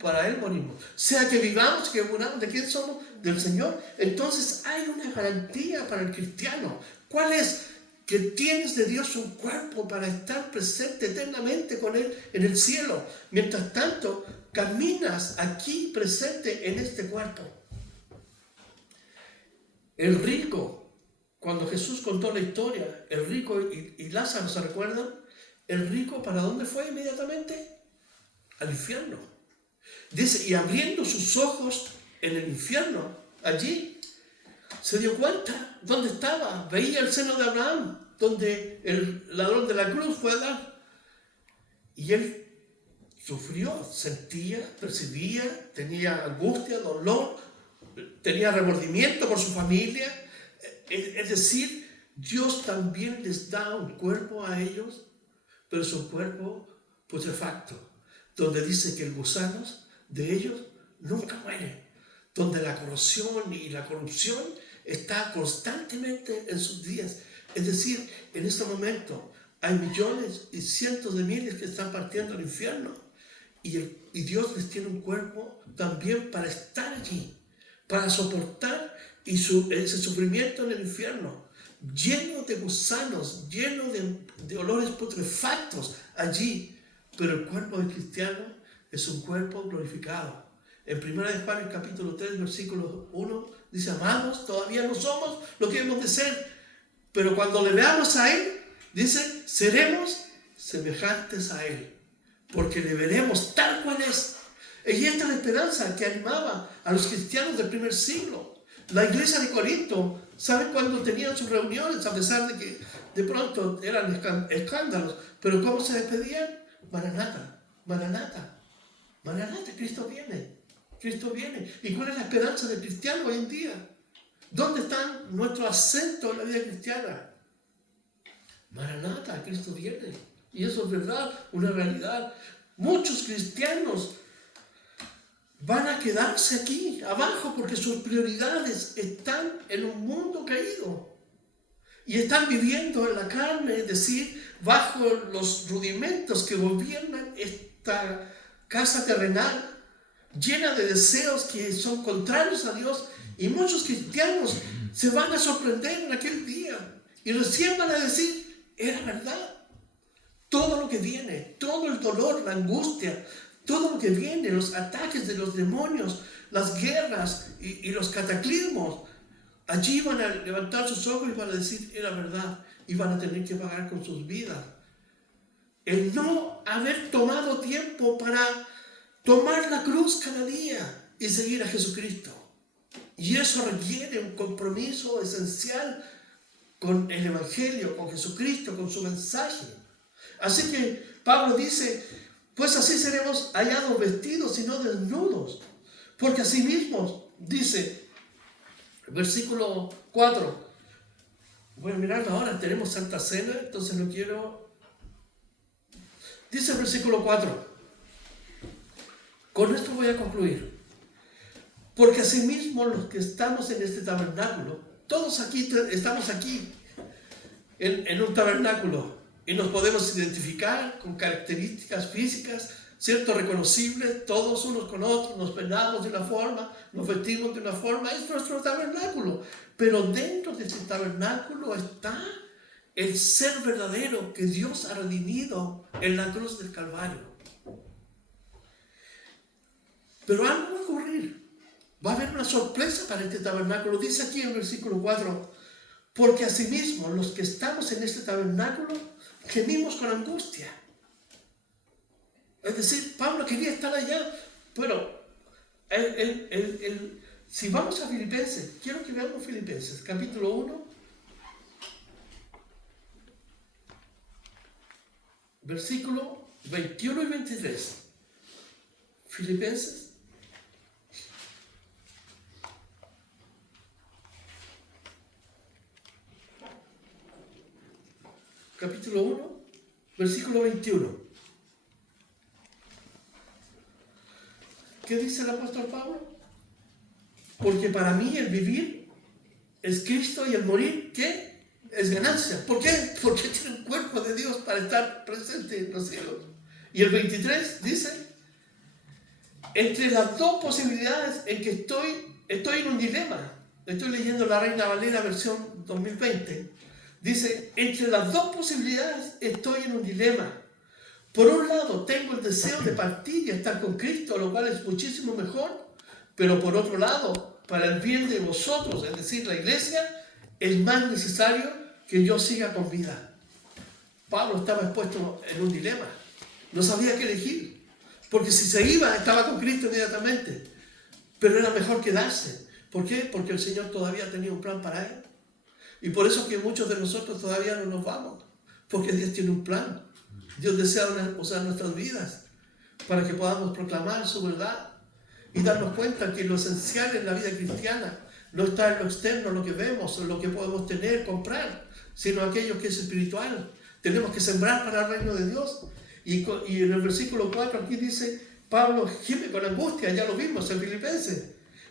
para Él morimos. Sea que vivamos, que muramos, ¿de quién somos? Del Señor. Entonces hay una garantía para el cristiano. ¿Cuál es? que tienes de Dios un cuerpo para estar presente eternamente con Él en el cielo. Mientras tanto, caminas aquí presente en este cuerpo. El rico, cuando Jesús contó la historia, el rico y Lázaro, ¿se recuerdan? El rico, ¿para dónde fue inmediatamente? Al infierno. Dice, y abriendo sus ojos en el infierno, allí, se dio cuenta dónde estaba. Veía el seno de Abraham, donde el ladrón de la cruz fue a dar. Y él sufrió, sentía, percibía, tenía angustia, dolor, tenía remordimiento por su familia. Es decir, Dios también les da un cuerpo a ellos, pero es un cuerpo putrefacto, donde dice que el gusano de ellos nunca muere, donde la corrosión y la corrupción está constantemente en sus días. Es decir, en este momento hay millones y cientos de miles que están partiendo al infierno y Dios les tiene un cuerpo también para estar allí, para soportar ese sufrimiento en el infierno, lleno de gusanos, lleno de olores putrefactos allí. Pero el cuerpo del cristiano es un cuerpo glorificado. En 1 Juan, el capítulo 3, versículo 1, dice, amados, todavía no somos lo que hemos de ser, pero cuando le veamos a Él, dice, seremos semejantes a Él, porque le veremos tal cual es. Y esta es la esperanza que animaba a los cristianos del primer siglo. La iglesia de Corinto, ¿saben cuándo tenían sus reuniones? A pesar de que de pronto eran escándalos, pero ¿cómo se despedían? Maranata, Maranata, Maranata, Cristo viene, Cristo viene. ¿Y cuál es la esperanza del cristiano hoy en día? ¿Dónde están nuestros acentos en la vida cristiana? Maranata, Cristo viene. Y eso es verdad, una realidad. Muchos cristianos van a quedarse aquí abajo porque sus prioridades están en un mundo caído. Y están viviendo en la carne, es decir, bajo los rudimentos que gobiernan esta casa terrenal, llena de deseos que son contrarios a Dios. Y muchos cristianos se van a sorprender en aquel día y recién van a decir, era verdad. Todo lo que viene, todo el dolor, la angustia, todo lo que viene, los ataques de los demonios, las guerras y los cataclismos, allí van a levantar sus ojos y van a decir, era verdad, y van a tener que pagar con sus vidas. El no haber tomado tiempo para tomar la cruz cada día y seguir a Jesucristo. Y eso requiere un compromiso esencial con el Evangelio, con Jesucristo, con su mensaje. Así que Pablo dice, pues así seremos hallados vestidos y no desnudos. Porque así mismo, dice, versículo 4, voy a mirarlo ahora, tenemos Santa Cena, entonces no quiero... Dice el versículo 4, con esto voy a concluir. Porque asimismo los que estamos en este tabernáculo, todos aquí estamos aquí en un tabernáculo y nos podemos identificar con características físicas, ¿cierto? Reconocibles, todos unos con otros, nos peinamos de una forma, nos vestimos de una forma, es nuestro tabernáculo. Pero dentro de este tabernáculo está el ser verdadero que Dios ha redimido en la cruz del Calvario. Pero algo va a ocurrir. Va a haber una sorpresa para este tabernáculo. Dice aquí en el versículo 4, porque asimismo los que estamos en este tabernáculo gemimos con angustia. Es decir, Pablo quería estar allá, pero si vamos a Filipenses, quiero que veamos Filipenses, capítulo 1, versículo 21 y 23. Filipenses. Capítulo 1, versículo 21. ¿Qué dice el apóstol Pablo? Porque para mí el vivir es Cristo y el morir, ¿qué? Es ganancia. ¿Por qué? Porque tiene un cuerpo de Dios para estar presente en los cielos. Y el 23 dice, entre las dos posibilidades en que estoy en un dilema. Estoy leyendo la Reina Valera versión 2020. Dice, entre las dos posibilidades estoy en un dilema. Por un lado, tengo el deseo de partir y estar con Cristo, lo cual es muchísimo mejor, pero por otro lado, para el bien de vosotros, es decir, la iglesia, es más necesario que yo siga con vida. Pablo estaba expuesto en un dilema. No sabía qué elegir, porque si se iba, estaba con Cristo inmediatamente, pero era mejor quedarse. ¿Por qué? Porque el Señor todavía tenía un plan para él. Y por eso que muchos de nosotros todavía no nos vamos, porque Dios tiene un plan. Dios desea usar nuestras vidas para que podamos proclamar su verdad y darnos cuenta que lo esencial en la vida cristiana no está en lo externo, lo que vemos, en lo que podemos tener, comprar, sino aquello que es espiritual. Tenemos que sembrar para el reino de Dios. Y en el versículo 4 aquí dice, Pablo gime con angustia, ya lo vimos en Filipenses,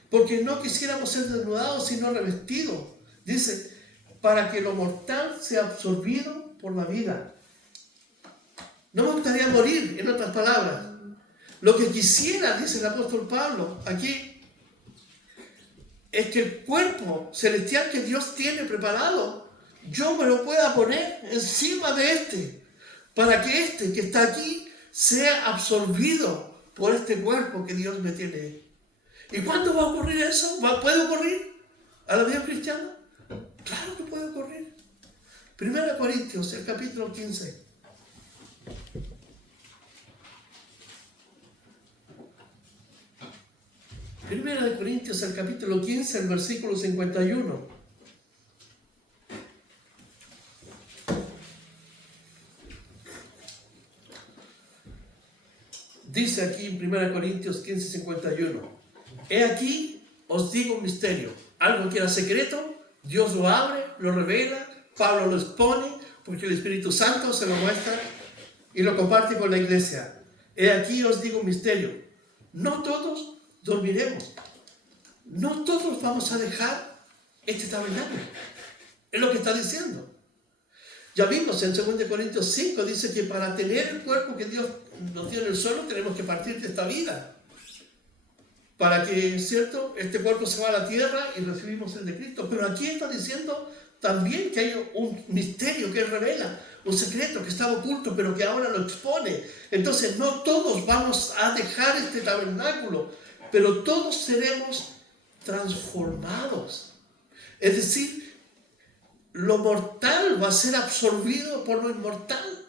porque no quisiéramos ser desnudados sino revestidos. Dice, para que lo mortal sea absorbido por la vida. No me gustaría morir, en otras palabras. Lo que quisiera, dice el apóstol Pablo aquí, es que el cuerpo celestial que Dios tiene preparado, yo me lo pueda poner encima de este, para que este que está aquí sea absorbido por este cuerpo que Dios me tiene. ¿Y cuándo va a ocurrir eso? ¿Puede ocurrir a la vida cristiana? Claro que puede ocurrir. 1 Corintios, el capítulo 15. Primera de Corintios, el capítulo 15, el versículo 51. Dice aquí en 1 Corintios 15, 51. He aquí, os digo un misterio. Algo que era secreto, Dios lo abre, lo revela, Pablo lo expone, porque el Espíritu Santo se lo muestra y lo comparte con la iglesia. He aquí, os digo un misterio. No todos dormiremos. No todos vamos a dejar este tabernáculo. Es lo que está diciendo. Ya vimos en 2 Corintios 5, dice que para tener el cuerpo que Dios nos dio en el suelo, tenemos que partir de esta vida. Para que, ¿cierto?, este cuerpo se va a la tierra y recibimos el de Cristo. Pero aquí está diciendo también que hay un misterio que revela, un secreto que estaba oculto, pero que ahora lo expone. Entonces, no todos vamos a dejar este tabernáculo, pero todos seremos transformados. Es decir, lo mortal va a ser absorbido por lo inmortal.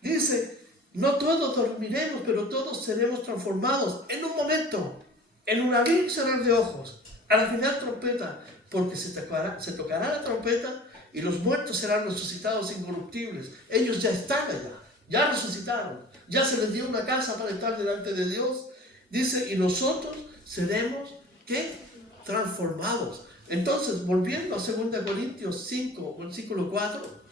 Dice, no todos dormiremos, pero todos seremos transformados en un momento, en un abrir y cerrar de ojos, a la final trompeta, porque se tocará la trompeta y los muertos serán resucitados incorruptibles. Ellos ya están allá, ya resucitaron, ya se les dio una casa para estar delante de Dios. Dice, y nosotros seremos, ¿qué? Transformados. Entonces, volviendo a 2 Corintios 5, versículo 4,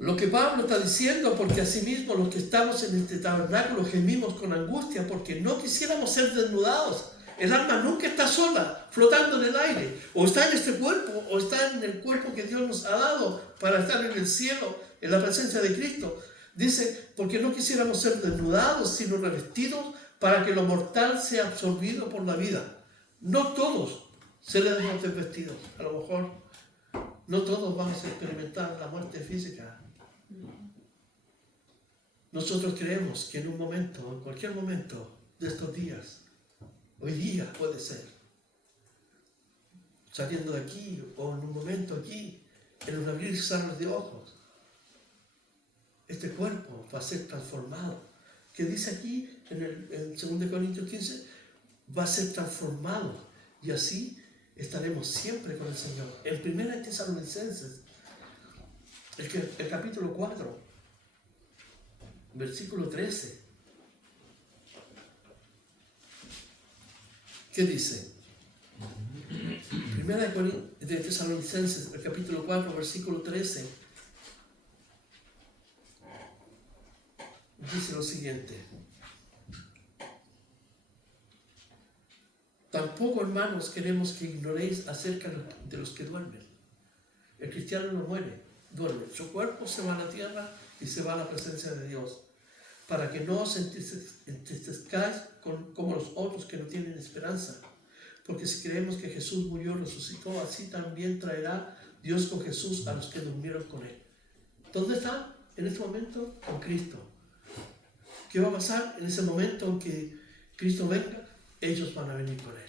lo que Pablo está diciendo, porque asimismo los que estamos en este tabernáculo gemimos con angustia, porque no quisiéramos ser desnudados. El alma nunca está sola, flotando en el aire. O está en este cuerpo, o está en el cuerpo que Dios nos ha dado para estar en el cielo, en la presencia de Cristo. Dice, porque no quisiéramos ser desnudados, sino revestidos para que lo mortal sea absorbido por la vida. No todos seremos desvestidos. A lo mejor no todos vamos a experimentar la muerte física. Nosotros creemos que en un momento, en cualquier momento de estos días, hoy día puede ser, saliendo de aquí o en un momento aquí, en un abrir y cerrar de ojos, este cuerpo va a ser transformado. Que dice aquí en 2 Corintios 15, va a ser transformado y así estaremos siempre con el Señor. En 1 Tesalonicenses, el capítulo 4, versículo 13, ¿qué dice? 1 Tesalonicenses, el capítulo 4, versículo 13, dice lo siguiente: tampoco, hermanos, queremos que ignoréis acerca de los que duermen. El cristiano no muere, duerme. Su cuerpo se va a la tierra y se va a la presencia de Dios, para que no os entristezcáis como los otros que no tienen esperanza. porque si creemos que Jesús murió, resucitó, así también traerá Dios con Jesús a los que durmieron con Él. ¿Dónde están en este momento? Con Cristo. ¿Qué va a pasar en ese momento en que Cristo venga? Ellos van a venir con Él.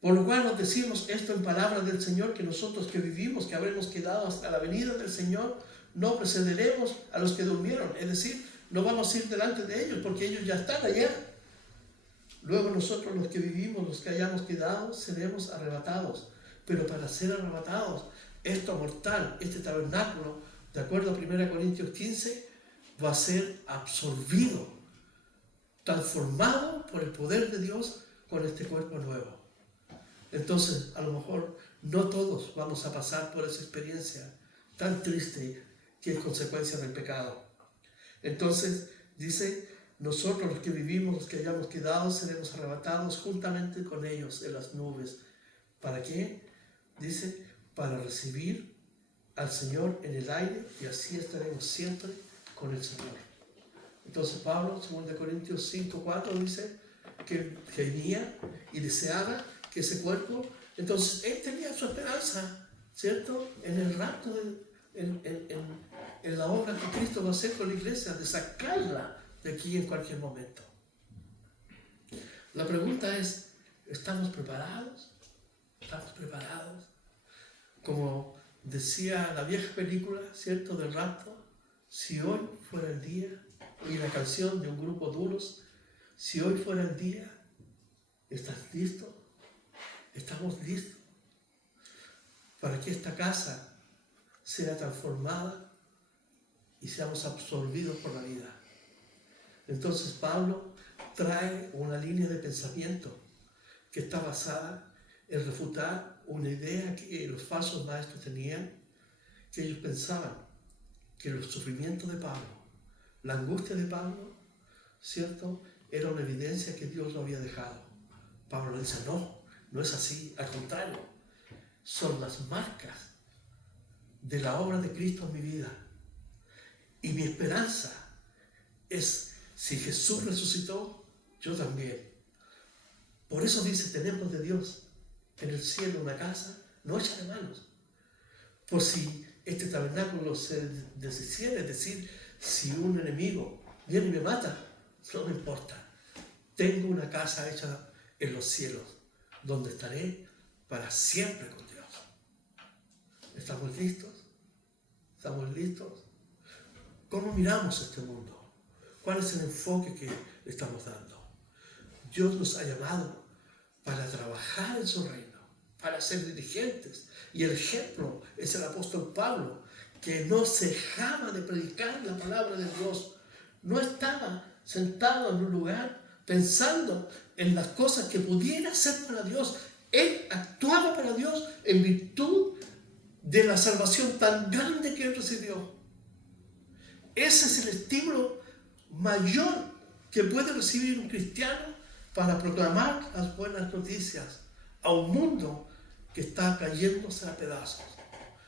Por lo cual nos decimos esto en palabras del Señor, que nosotros que vivimos, que habremos quedado hasta la venida del Señor, no precederemos a los que durmieron. Es decir, no vamos a ir delante de ellos porque ellos ya están allá. Luego nosotros los que vivimos, los que hayamos quedado, seremos arrebatados. Pero para ser arrebatados, esto mortal, este tabernáculo, de acuerdo a 1 Corintios 15, va a ser absorbido, transformado por el poder de Dios con este cuerpo nuevo. Entonces, a lo mejor no todos vamos a pasar por esa experiencia tan triste que es consecuencia del pecado. Entonces, dice, nosotros los que vivimos, los que hayamos quedado, seremos arrebatados juntamente con ellos en las nubes. ¿Para qué? Dice, para recibir al Señor en el aire y así estaremos siempre con el Señor. Entonces Pablo, 2 Corintios 5:4 dice que gemía y deseaba que ese cuerpo, entonces él tenía su esperanza, ¿cierto? En el rapto, en la obra que Cristo va a hacer con la iglesia, de sacarla de aquí en cualquier momento. La pregunta es, ¿estamos preparados? ¿Estamos preparados? Como decía la vieja película, ¿cierto?, del rapto, si hoy fuera el día, y la canción de un grupo Duros, si hoy fuera el día, ¿estás listo? ¿Estamos listos para que esta casa sea transformada y seamos absorbidos por la vida? Entonces Pablo trae una línea de pensamiento que está basada en refutar una idea que los falsos maestros tenían, que ellos pensaban que los sufrimientos de Pablo, la angustia de Pablo, ¿cierto?, era una evidencia que Dios lo había dejado. Pablo dice, no es así, al contrario, son las marcas de la obra de Cristo en mi vida. Y mi esperanza es, si Jesús resucitó, yo también. Por eso dice, tenemos de Dios en el cielo una casa no hecha de manos. Por si este tabernáculo se deshiciera, es decir, si un enemigo viene y me mata, no me importa. Tengo una casa hecha en los cielos, donde estaré para siempre con Dios. ¿Estamos listos? ¿Estamos listos? ¿Cómo miramos este mundo? ¿Cuál es el enfoque que le estamos dando? Dios nos ha llamado para trabajar en su reino, para ser dirigentes. Y el ejemplo es el apóstol Pablo, que no cejaba de predicar la palabra de Dios. No estaba sentado en un lugar pensando en las cosas que pudiera hacer para Dios. Él actuaba para Dios en virtud de la salvación tan grande que él recibió. Ese es el estímulo mayor que puede recibir un cristiano para proclamar las buenas noticias a un mundo que está cayéndose a pedazos.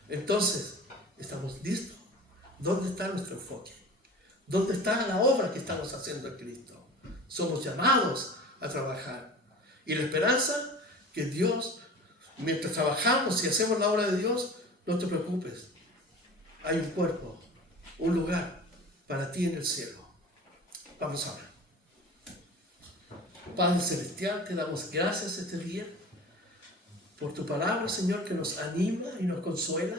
Entonces, ¿estamos listos? ¿Dónde está nuestro enfoque? ¿Dónde está la obra que estamos haciendo en Cristo? Somos llamados a trabajar. Y la esperanza que Dios, mientras trabajamos y hacemos la obra de Dios, no te preocupes. Hay un cuerpo, un lugar para ti en el cielo. Vamos a ver. Padre Celestial, te damos gracias este día por tu palabra, Señor, que nos anima y nos consuela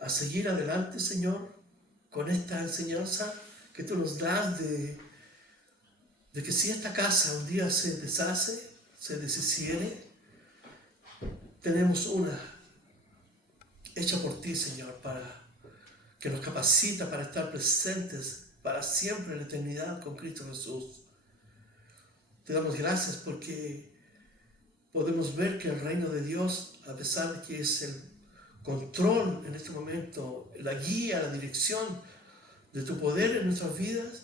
a seguir adelante, Señor, con esta enseñanza que tú nos das de que si esta casa un día se deshace, se deshiciere, tenemos una hecha por ti, Señor, que nos capacita para estar presentes para siempre en la eternidad con Cristo Jesús. Te damos gracias porque podemos ver que el reino de Dios, a pesar de que es el control en este momento, la guía, la dirección de tu poder en nuestras vidas,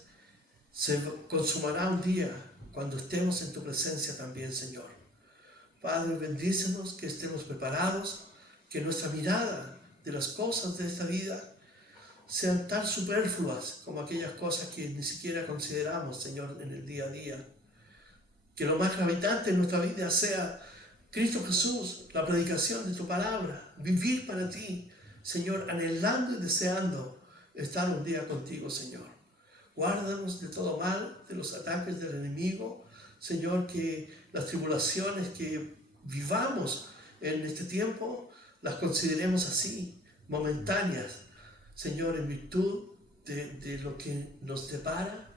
se consumará un día cuando estemos en tu presencia también, Señor. Padre, bendícenos, que estemos preparados, que nuestra mirada de las cosas de esta vida sean tan superfluas como aquellas cosas que ni siquiera consideramos, Señor, en el día a día. Que lo más gravitante en nuestra vida sea Cristo Jesús, la predicación de tu palabra, vivir para ti, Señor, anhelando y deseando estar un día contigo, Señor. Guárdanos de todo mal, de los ataques del enemigo, Señor, que las tribulaciones que vivamos en este tiempo las consideremos así, momentáneas, Señor, en virtud de lo que nos depara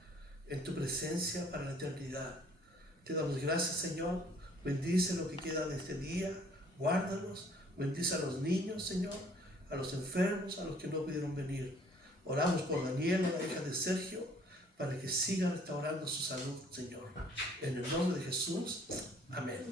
en tu presencia para la eternidad. Te damos gracias, Señor. Bendice lo que queda de este día, guárdanos, bendice a los niños, Señor, a los enfermos, a los que no pudieron venir. Oramos por Daniela, la hija de Sergio, para que siga restaurando su salud, Señor. En el nombre de Jesús, amén.